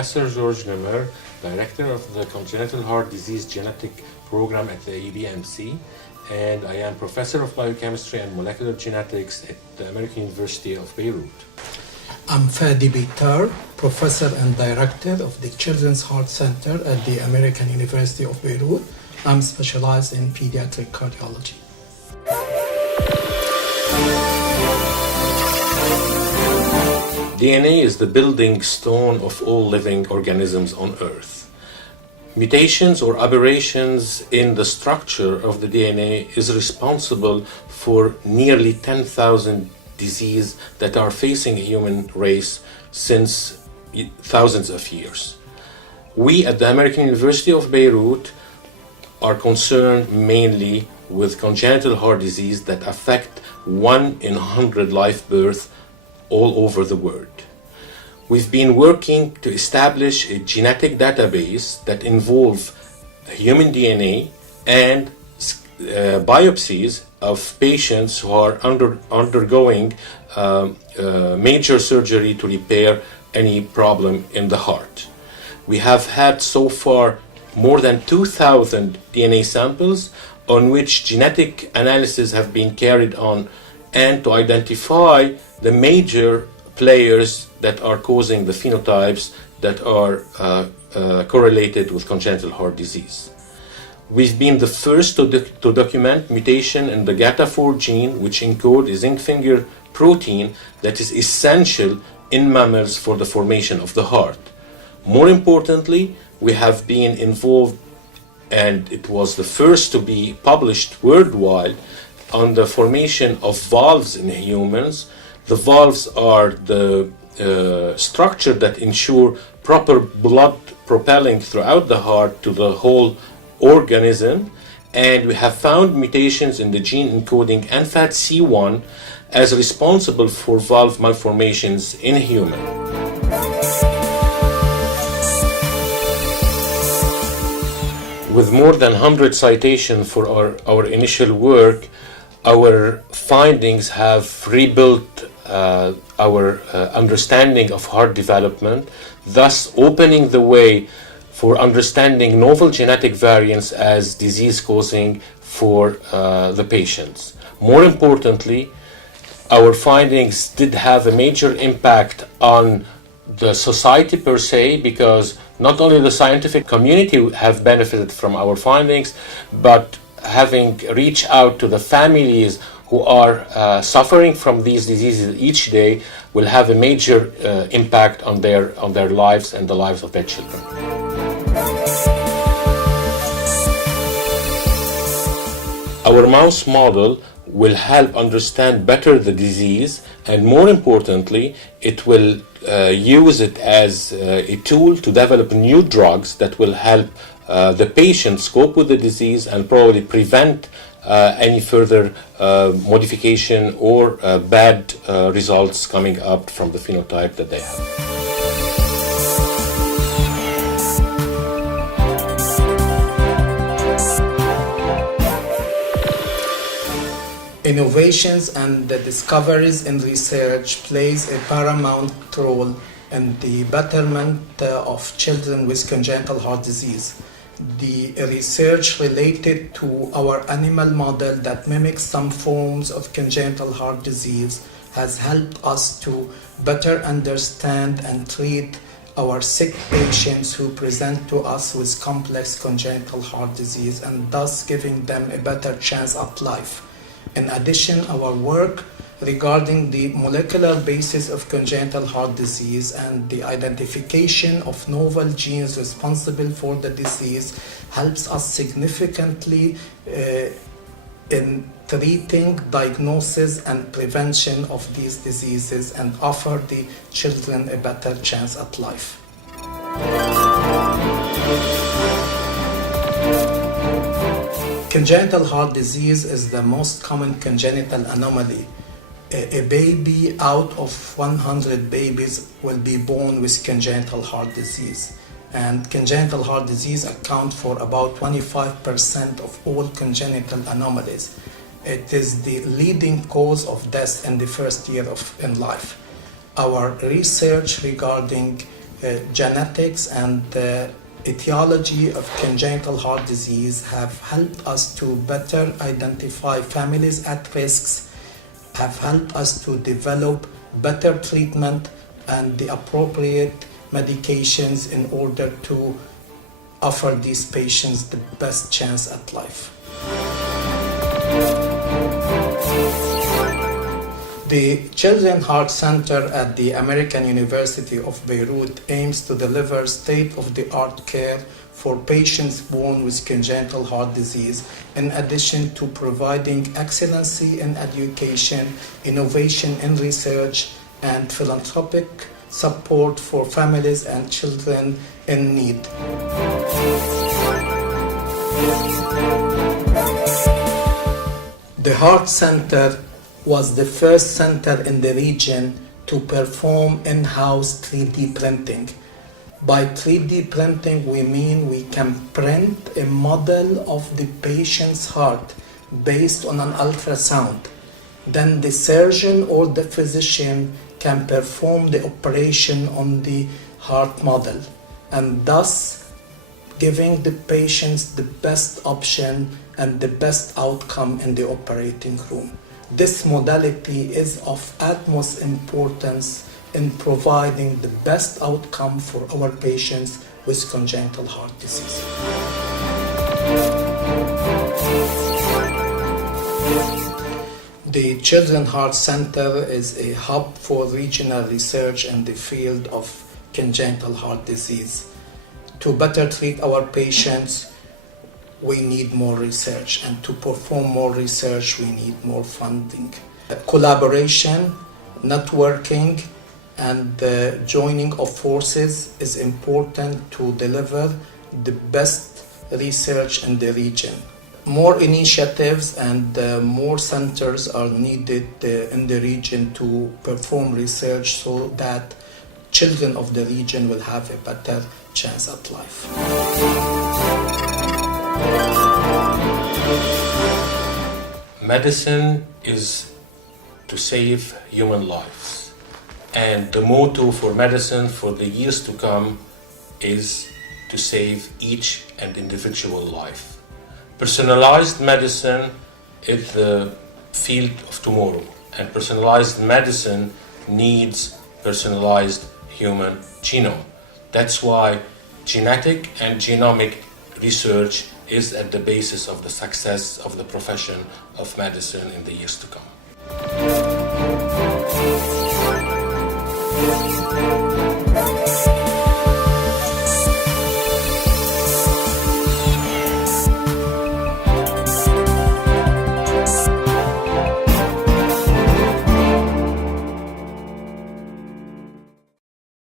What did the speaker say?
Professor George Nemer, Director of the Congenital Heart Disease Genetic Program at the AUB MC, and I am Professor of Biochemistry and Molecular Genetics at the American University of Beirut. I'm Fadi Bitar, Professor and Director of the Children's Heart Center at the American University of Beirut. I'm specialized in pediatric cardiology. DNA is the building stone of all living organisms on Earth. Mutations or aberrations in the structure of the DNA is responsible for nearly 10,000 diseases that are facing the human race since thousands of years. We at the American University of Beirut are concerned mainly with congenital heart disease that affect 1 in 100 live births all over the world. We've been working to establish a genetic database that involves human DNA and biopsies of patients who are undergoing major surgery to repair any problem in the heart. We have had so far more than 2,000 DNA samples on which genetic analysis have been carried on and to identify the major players that are causing the phenotypes that are correlated with congenital heart disease. We've been the first to document mutation in the GATA4 gene, which encodes a zinc finger protein that is essential in mammals for the formation of the heart. More importantly, we have been involved, and it was the first to be published worldwide, on the formation of valves in humans. The valves are the structure that ensure proper blood propelling throughout the heart to the whole organism, and we have found mutations in the gene encoding NFAT-C1 as responsible for valve malformations in humans. With more than 100 citations for our initial work, our findings have rebuilt our understanding of heart development, thus opening the way for understanding novel genetic variants as disease causing for the patients. More importantly, our findings did have a major impact on the society per se, because not only the scientific community have benefited from our findings, but having reached out to the families who are suffering from these diseases each day will have a major impact on their lives and the lives of their children. Our mouse model will help understand better the disease, and more importantly, it will use it as a tool to develop new drugs that will help the patient cope with the disease and probably prevent any further modification or bad results coming up from the phenotype that they have. Innovations and the discoveries in research plays a paramount role in the betterment of children with congenital heart disease. The research related to our animal model that mimics some forms of congenital heart disease has helped us to better understand and treat our sick patients who present to us with complex congenital heart disease, and thus giving them a better chance at life. In addition, our work regarding the molecular basis of congenital heart disease and the identification of novel genes responsible for the disease helps us significantly in treating, diagnosis, and prevention of these diseases, and offer the children a better chance at life. Congenital heart disease is the most common congenital anomaly. A baby out of 100 babies will be born with congenital heart disease. And congenital heart disease accounts for about 25% of all congenital anomalies. It is the leading cause of death in the first year in life. Our research regarding genetics and the etiology of congenital heart disease have helped us to better identify families at risks, have helped us to develop better treatment and the appropriate medications in order to offer these patients the best chance at life. The Children's Heart Center at the American University of Beirut aims to deliver state-of-the-art care for patients born with congenital heart disease, in addition to providing excellency in education, innovation in research, and philanthropic support for families and children in need. The Heart Center was the first center in the region to perform in-house 3D printing. By 3D printing, we mean we can print a model of the patient's heart based on an ultrasound. Then the surgeon or the physician can perform the operation on the heart model, and thus giving the patients the best option and the best outcome in the operating room. This modality is of utmost importance in providing the best outcome for our patients with congenital heart disease. The Children's Heart Center is a hub for regional research in the field of congenital heart disease. To better treat our patients, we need more research, and to perform more research, we need more funding. Collaboration, networking, and the joining of forces is important to deliver the best research in the region. More initiatives and more centers are needed in the region to perform research so that children of the region will have a better chance at life. Medicine is to save human lives, and the motto for medicine for the years to come is to save each and individual life. Personalized medicine is the field of tomorrow, and personalized medicine needs personalized human genome. That's why genetic and genomic research is at the basis of the success of the profession of medicine in the years to come.